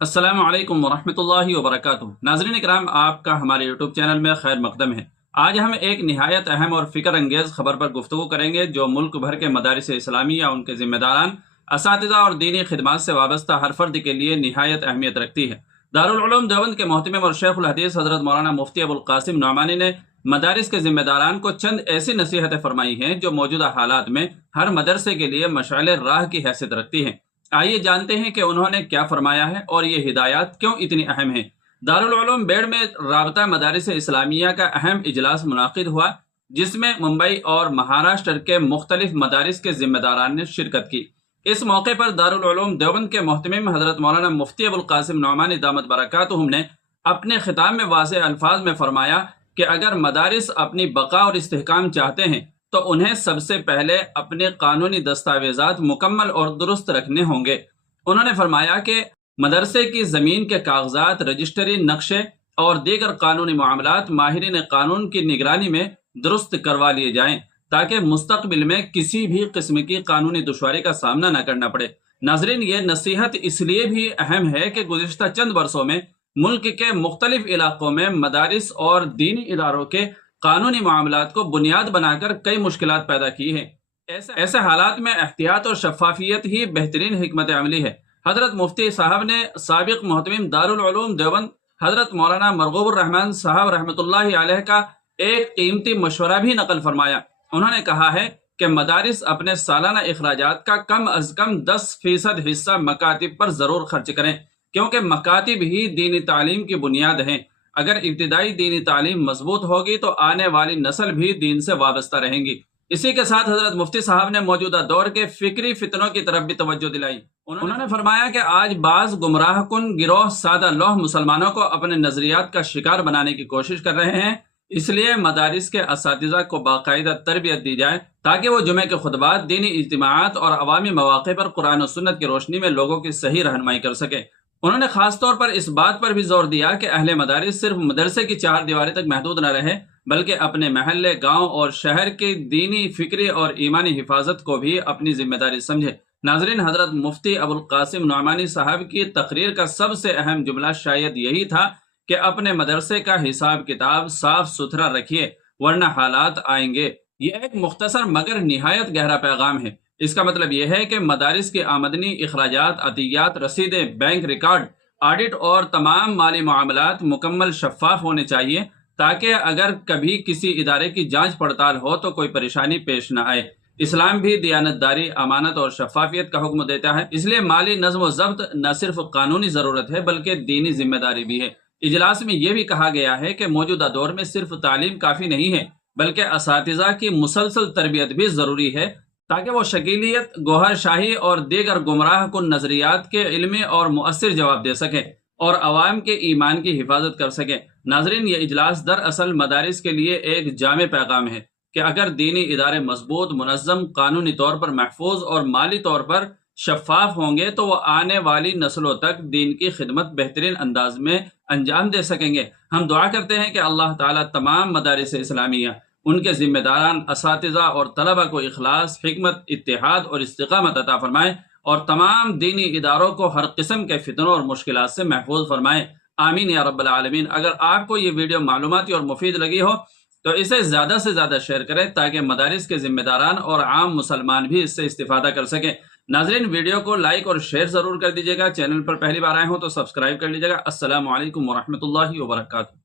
السلام علیکم ورحمۃ اللہ وبرکاتہ۔ ناظرین اکرام، آپ کا ہمارے یوٹیوب چینل میں خیر مقدم ہے۔ آج ہم ایک نہایت اہم اور فکر انگیز خبر پر گفتگو کریں گے جو ملک بھر کے مدارس اسلامیہ، ان کے ذمہ داران، اساتذہ اور دینی خدمات سے وابستہ ہر فرد کے لیے نہایت اہمیت رکھتی ہے۔ دارالعلوم دیوبند کے محتمم اور شیخ الحدیث حضرت مولانا مفتی ابوالقاسم نعمانی نے مدارس کے ذمہ داران کو چند ایسی نصیحتیں فرمائی ہیں جو موجودہ حالات میں ہر مدرسے کے لیے مشعل راہ کی حیثیت رکھتی ہیں۔ آئیے جانتے ہیں کہ انہوں نے کیا فرمایا ہے اور یہ ہدایات کیوں اتنی اہم ہیں۔ دارالعلوم بیڑ میں رابطہ مدارس اسلامیہ کا اہم اجلاس منعقد ہوا، جس میں ممبئی اور مہاراشٹر کے مختلف مدارس کے ذمہ داران نے شرکت کی۔ اس موقع پر دارالعلوم دیوبند کے محتمم حضرت مولانا مفتی ابوالقاسم نعمانی دامت برکاتہم نے اپنے خطاب میں واضح الفاظ میں فرمایا کہ اگر مدارس اپنی بقا اور استحکام چاہتے ہیں تو انہیں سب سے پہلے اپنے قانونی دستاویزات مکمل اور درست رکھنے ہوں گے۔ انہوں نے فرمایا کہ مدرسے کی زمین کے کاغذات، رجسٹری، نقشے اور دیگر قانونی معاملات ماہرین قانون کی نگرانی میں درست کروا لیے جائیں تاکہ مستقبل میں کسی بھی قسم کی قانونی دشواری کا سامنا نہ کرنا پڑے۔ ناظرین، یہ نصیحت اس لیے بھی اہم ہے کہ گزشتہ چند برسوں میں ملک کے مختلف علاقوں میں مدارس اور دینی اداروں کے قانونی معاملات کو بنیاد بنا کر کئی مشکلات پیدا کی ہیں۔ ایسے حالات میں احتیاط اور شفافیت ہی بہترین حکمت عملی ہے۔ حضرت مفتی صاحب نے سابق محتمم دارالعلوم دیوبند حضرت مولانا مرغوب الرحمن صاحب رحمۃ اللہ علیہ کا ایک قیمتی مشورہ بھی نقل فرمایا۔ انہوں نے کہا ہے کہ مدارس اپنے سالانہ اخراجات کا کم از کم 10% حصہ مکاتب پر ضرور خرچ کریں، کیونکہ مکاتب ہی دینی تعلیم کی بنیاد ہیں۔ اگر ابتدائی دینی تعلیم مضبوط ہوگی تو آنے والی نسل بھی دین سے وابستہ رہیں گی۔ اسی کے ساتھ حضرت مفتی صاحب نے موجودہ دور کے فکری فتنوں کی طرف بھی توجہ دلائی۔ انہوں نے فرمایا کہ آج بعض گمراہ کن گروہ سادہ لوح مسلمانوں کو اپنے نظریات کا شکار بنانے کی کوشش کر رہے ہیں، اس لیے مدارس کے اساتذہ کو باقاعدہ تربیت دی جائے تاکہ وہ جمعے کے خطبات، دینی اجتماعات اور عوامی مواقع پر قرآن و سنت کی روشنی میں لوگوں کی صحیح رہنمائی کر سکے۔ انہوں نے خاص طور پر اس بات پر بھی زور دیا کہ اہل مدارس صرف مدرسے کی چار دیواری تک محدود نہ رہے، بلکہ اپنے محلے، گاؤں اور شہر کی دینی، فکری اور ایمانی حفاظت کو بھی اپنی ذمہ داری سمجھے۔ ناظرین، حضرت مفتی ابوالقاسم نعمانی صاحب کی تقریر کا سب سے اہم جملہ شاید یہی تھا کہ اپنے مدرسے کا حساب کتاب صاف ستھرا رکھیے ورنہ حالات آئیں گے۔ یہ ایک مختصر مگر نہایت گہرا پیغام ہے۔ اس کا مطلب یہ ہے کہ مدارس کی آمدنی، اخراجات، عطیات، رسیدیں، بینک ریکارڈ، آڈٹ اور تمام مالی معاملات مکمل شفاف ہونے چاہیے تاکہ اگر کبھی کسی ادارے کی جانچ پڑتال ہو تو کوئی پریشانی پیش نہ آئے۔ اسلام بھی دیانتداری، امانت اور شفافیت کا حکم دیتا ہے، اس لیے مالی نظم و ضبط نہ صرف قانونی ضرورت ہے بلکہ دینی ذمہ داری بھی ہے۔ اجلاس میں یہ بھی کہا گیا ہے کہ موجودہ دور میں صرف تعلیم کافی نہیں ہے بلکہ اساتذہ کی مسلسل تربیت بھی ضروری ہے تاکہ وہ شکیلیت، گوہر شاہی اور دیگر گمراہ کن نظریات کے علمی اور مؤثر جواب دے سکیں اور عوام کے ایمان کی حفاظت کر سکیں۔ ناظرین، یہ اجلاس دراصل مدارس کے لیے ایک جامع پیغام ہے کہ اگر دینی ادارے مضبوط، منظم، قانونی طور پر محفوظ اور مالی طور پر شفاف ہوں گے تو وہ آنے والی نسلوں تک دین کی خدمت بہترین انداز میں انجام دے سکیں گے۔ ہم دعا کرتے ہیں کہ اللہ تعالیٰ تمام مدارس اسلامیہ، ان کے ذمہ داران، اساتذہ اور طلبہ کو اخلاص، حکمت، اتحاد اور استقامت عطا فرمائے اور تمام دینی اداروں کو ہر قسم کے فتنوں اور مشکلات سے محفوظ فرمائے۔ آمین یا رب العالمین۔ اگر آپ کو یہ ویڈیو معلوماتی اور مفید لگی ہو تو اسے زیادہ سے زیادہ شیئر کریں تاکہ مدارس کے ذمہ داران اور عام مسلمان بھی اس سے استفادہ کر سکیں۔ ناظرین، ویڈیو کو لائک اور شیئر ضرور کر دیجیے گا۔ چینل پر پہلی بار آئے ہوں تو سبسکرائب کر لیجیے گا۔ السلام علیکم ورحمۃ اللہ وبرکاتہ۔